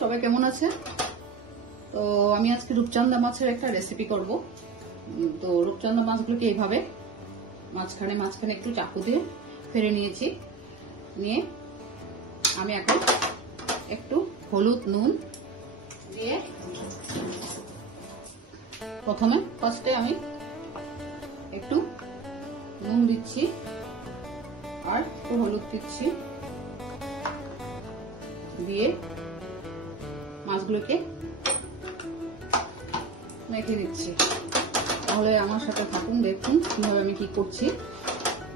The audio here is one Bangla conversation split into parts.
সবাই কেমন আছে? তো আমি আজকে রূপচাঁদা মাছের একটা রেসিপি করব। তো রূপচাঁদা মাছগুলোকে এইভাবে মাঝখানে একটু চাকু দিয়ে ফেলে নিয়েছি। নিয়ে আমি এখন একটু হলুদ নুন দিয়ে ফার্স্টে আমি একটু নুন দিচ্ছি আর একটু হলুদ দিচ্ছি, দিয়ে মাছগুলোকে মেখে দিচ্ছি। তাহলে আমার সাথে থাকুন, দেখুন কিভাবে আমি কি করছি।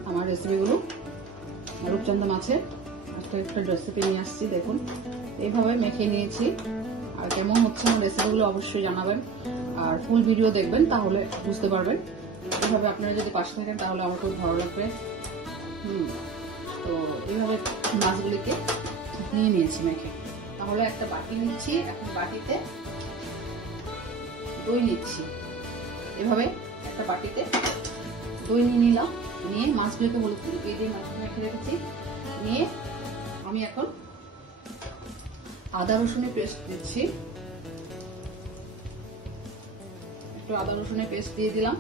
আমার রেসিপিগুলো রূপচাঁদা মাছের একটা রেসিপি নিয়ে আসছি, দেখুন এইভাবে মেখে নিয়েছি। আর কেমন হচ্ছে আমার রেসিপিগুলো অবশ্যই জানাবেন, আর ফুল ভিডিও দেখবেন, তাহলে বুঝতে পারবেন। এইভাবে আপনারা যদি পাশে থাকেন তাহলে আমার খুব ভালো লাগবে। তো এইভাবে মাছগুলিকে নিয়ে নিয়েছি মেখে। তাহলে একটা বাটি নিচ্ছি, এখন বাটিতে দই নিচ্ছি। এভাবে একটা বাটিতে দই নিয়ে নিলাম, নিয়ে মাছগুলিকে হলুদ দিয়ে মাছগুলো মেখে রেখেছি। নিয়ে আমি এখন আদা রসুনের পেস্ট দিচ্ছি, একটু আদা রসুনের পেস্ট দিয়ে দিলাম।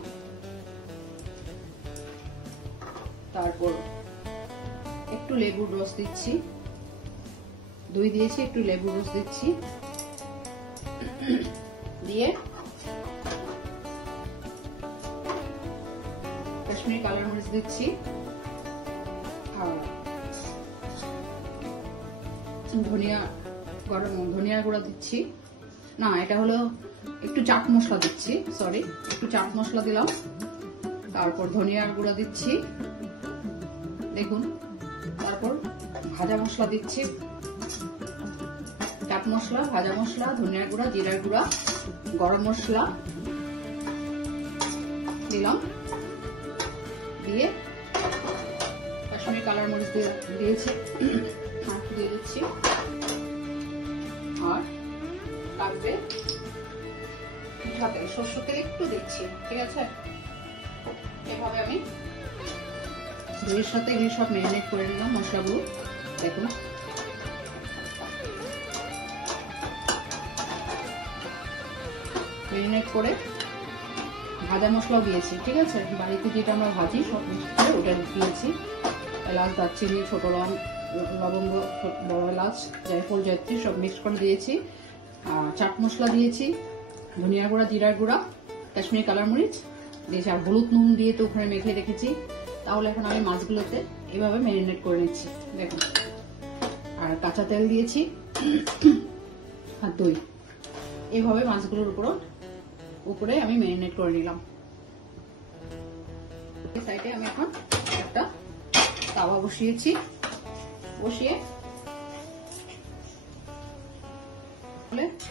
তারপর একটু লেবুর রস দিচ্ছি, দই দিয়েছি, একটু লেবুর রস দিচ্ছি, দিয়ে কাশ্মীরি কালার মরিচ দিচ্ছি, আর ধনিয়া গুঁড়া দিচ্ছি। না, এটা হলো একটু চাট মশলা দিচ্ছি, সরি, একটু চাট মশলা দিলাম। তারপর ধনিয়ার গুঁড়া দিচ্ছি, দেখুন। তারপর ভাজা মশলা দিচ্ছি, চাট মশলা, ভাজা মশলা, ধনিয়ার গুঁড়া, জিরার গুঁড়া, গরম মশলা দিলাম, দিয়ে কাশ্মীরি কালার মরিচ দিয়েছি, দিয়ে দিচ্ছি। আর লাগবে সাথে সরষের তেল একটু দিচ্ছি, ঠিক আছে। এভাবে আমি দইয়ের সাথে এগুলি সব ম্যারিনেট করে নিলাম মশলাগুলো, দেখুন। ম্যারিনেট করে ভাজা মশলাও দিয়েছি, ঠিক আছে। বাড়িতে যেটা আমরা ভাজি সব মিক্স করে ওটা দিয়েছি। এলাচ, দারচিনি, ছোট লবঙ্গ, বড় এলাচ, জায়ফল, জয়ত্রী সব মিক্স করে দিয়েছি। আর চাট মশলা দিয়েছি, ধনিয়া গুঁড়া, জিরার গুঁড়া, কাশ্মীরি কালার মরিচ দিয়েছি, আর হলুদ নুন দিয়ে তো ওখানে মেখে রেখেছি। তাহলে এখন আমি মাছগুলোতে এভাবে ম্যারিনেট করে নিচ্ছি, দেখুন। আর কাঁচা তেল দিয়েছি আর দই, এইভাবে মাছগুলোর উপরে আমি ম্যারিনেট করে নিলাম। এই সাইডে আমি এখন একটা তাওয়া বসিয়েছি, বসিয়ে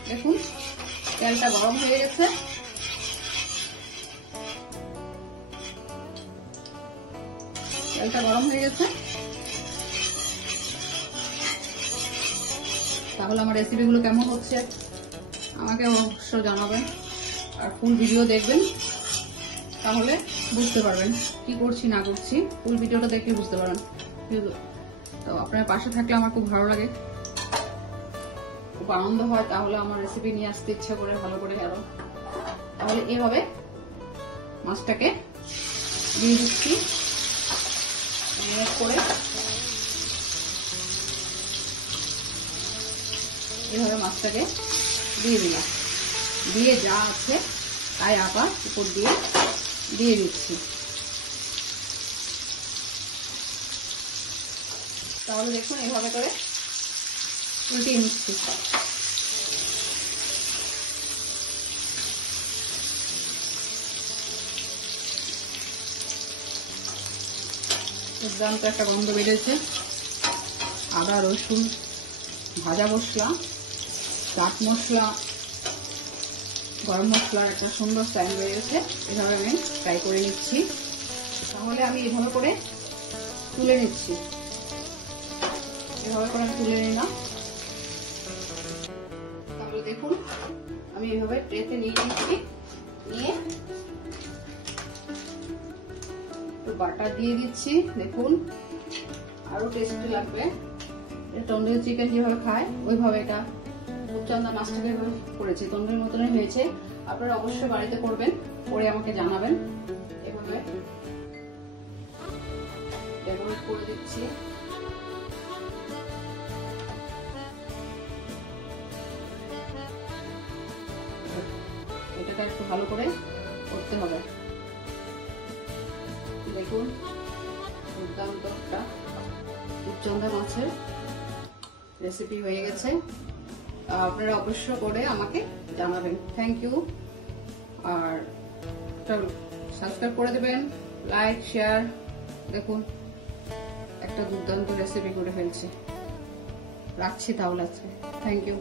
দেখুন তেলটা গরম হয়ে গেছে। তেলটা গরম হয়ে গেছে, তাহলে আমার রেসিপিগুলো কেমন হচ্ছে আমাকে অবশ্য জানাবেন, আর ফুল ভিডিও দেখবেন, তাহলে বুঝতে পারবেন কি করছি না করছি। ফুল ভিডিওটা দেখলে বুঝতে পারবেন। তো আপনার পাশে থাকলে আমার খুব ভালো লাগে, খুব আনন্দ হয়। তাহলে আমার রেসিপি নিয়ে আসতে ইচ্ছা করে ভালো করে আরো। তাহলে এইভাবে মাছটাকে দিয়ে দিচ্ছি করে, এইভাবে মাছটাকে দিয়ে দিলাম, দিয়ে যা আছে তাই আবার উপর দিয়ে দিচ্ছি। তাহলে দেখুন এইভাবে করে উল্টিয়ে নিচ্ছি। দুর্দান্ত একটা গন্ধ বেরিয়েছে। আদা রসুন, ভাজা মশলা, চাট মশলা, গরম মশলার একটা সুন্দর স্মেল বেরিয়েছে। এভাবে আমি ফ্রাই করে নিচ্ছি। তাহলে আমি এভাবে করে তুলে নিচ্ছি, এভাবে করে আমি তুলে নিলাম। তাহলে দেখুন আমি এভাবে ট্রেতে নিয়ে নিচ্ছি, নিয়ে বাটার দিয়ে দিচ্ছি, দেখুন আরো টেস্টি লাগবে। তন্দুরি চিকেন যেভাবে খায় ওইভাবে এটা রূপচন্দা মাছটাকে করেছি, তন্দুরির মতনই হয়েছে। আপনারা অবশ্যই বাড়িতে করবেন, করে আমাকে জানাবেন। এভাবে ডেকোরেট করে দিচ্ছি। এটাকে একটু ভালো করে করতে হবে। দেখুন দুর্দান্ত একটা রূপচন্দা মাছের রেসিপি হয়ে গেছে। আপনারা অবশ্য করে আমাকে জানাবেন। Thank you. আর সাবস্ক্রাইব করে দেবেন, লাইক শেয়ার। দেখুন একটা দুর্দান্ত রেসিপি করে ফেলছে। রাখছি তাহলে আজকে। Thank you.